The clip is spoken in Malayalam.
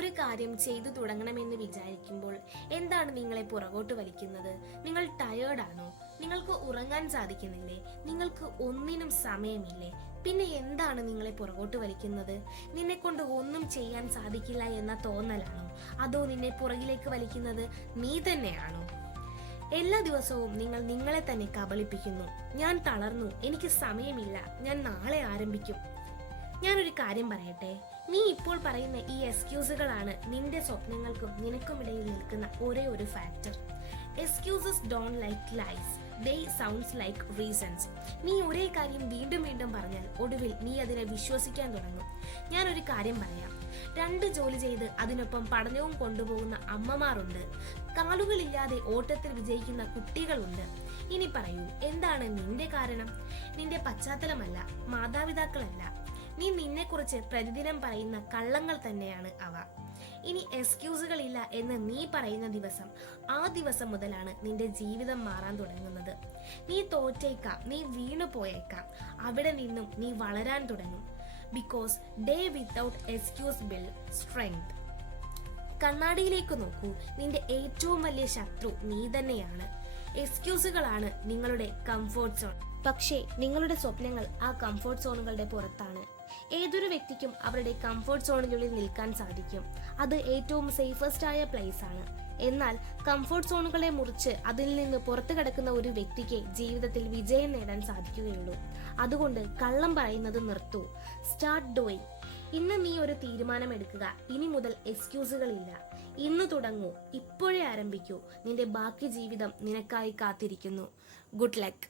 ഒരു കാര്യം ചെയ്തു തുടങ്ങണമെന്ന് വിചാരിക്കുമ്പോൾ എന്താണ് നിങ്ങളെ പുറകോട്ട് വലിക്കുന്നത്? നിങ്ങൾ ടയേർഡാണോ? നിങ്ങൾക്ക് ഉറങ്ങാൻ സാധിക്കുന്നില്ലേ? നിങ്ങൾക്ക് ഒന്നിനും സമയമില്ലേ? പിന്നെ എന്താണ് നിങ്ങളെ പുറകോട്ട് വലിക്കുന്നത്? നിന്നെ കൊണ്ട് ഒന്നും ചെയ്യാൻ സാധിക്കില്ല എന്ന തോന്നലാണോ? അതോ നിന്നെ പുറകിലേക്ക് വലിക്കുന്നത് നീ തന്നെയാണോ? എല്ലാ ദിവസവും നിങ്ങൾ നിങ്ങളെ തന്നെ കബളിപ്പിക്കുന്നു. ഞാൻ തളർന്നു, എനിക്ക് സമയമില്ല, ഞാൻ നാളെ ആരംഭിക്കും. ഞാനൊരു കാര്യം പറയട്ടെ, നീ ഇപ്പോൾ പറയുന്ന ഈ എക്സ്ക്യൂസുകളാണ് നിന്റെ സ്വപ്നങ്ങൾക്കും നിനക്കുമിടയിൽ നിൽക്കുന്ന ഒരേ ഒരു factor. Excuses don't like lies, they sounds like reasons. നീ ഒരേ കാര്യം വീണ്ടും വീണ്ടും പറഞ്ഞാൽ ഒടുവിൽ നീ അതിനെ വിശ്വസിക്കാൻ തുടങ്ങും. ഞാനൊരു കാര്യം പറയാം, 2 ജോലി ചെയ്ത് അതിനൊപ്പം പഠനവും കൊണ്ടുപോകുന്ന അമ്മമാരുണ്ട്. കാലുകളില്ലാതെ ഓട്ടത്തിൽ വിജയിക്കുന്ന കുട്ടികളുണ്ട്. ഇനി പറയൂ, എന്താണ് നിന്റെ കാരണം? നിന്റെ പശ്ചാത്തലമല്ല, മാതാപിതാക്കളല്ല, നീ നിന്നെക്കുറിച്ച് പ്രതിദിനം പറയുന്ന കള്ളങ്ങൾ തന്നെയാണ് അവ. ഇനി എക്സ്ക്യൂസുകളില്ല എന്ന് നീ പറയുന്ന ദിവസം, ആ ദിവസം മുതലാണ് നിന്റെ ജീവിതം മാറാൻ തുടങ്ങുന്നത്. നീ തോറ്റേക്കാം, നീ വീണു പോയേക്കാം, അവിടെ നിന്നും നീ വളരാൻ തുടങ്ങും. Because day without excuse build strength. കണ്ണാടിയിലേക്ക് നോക്കൂ, നിന്റെ ഏറ്റവും വലിയ ശത്രു നീ തന്നെയാണ്. എക്സ്ക്യൂസുകളാണ് നിങ്ങളുടെ കംഫോർട്ട് സോൺ. പക്ഷേ നിങ്ങളുടെ സ്വപ്നങ്ങൾ ആ കംഫോർട്ട് സോണുകളുടെ പുറത്താണ്. ഏതൊരു വ്യക്തിക്കും അവരുടെ കംഫോർട്ട് സോണിനുള്ളിൽ നിൽക്കാൻ സാധിക്കും. അത് ഏറ്റവും സേഫസ്റ്റ് ആയ പ്ലേസ് ആണ്. എന്നാൽ കംഫോർട്ട് സോണുകളെ മുറിച്ച് അതിൽ നിന്ന് പുറത്തു കിടക്കുന്ന ഒരു വ്യക്തിക്ക് ജീവിതത്തിൽ വിജയം നേടാൻ സാധിക്കുകയുള്ളൂ. അതുകൊണ്ട് കള്ളം പറയുന്നത് നിർത്തൂ. Start doing. ഇന്ന് നീ ഒരു തീരുമാനം എടുക്കുക. ഇനി മുതൽ എക്സ്ക്യൂസുകളില്ല. ഇന്ന് തുടങ്ങൂ, ഇപ്പോഴേ ആരംഭിക്കൂ. നിന്റെ ബാക്കി ജീവിതം നിനക്കായി കാത്തിരിക്കുന്നു. Good luck.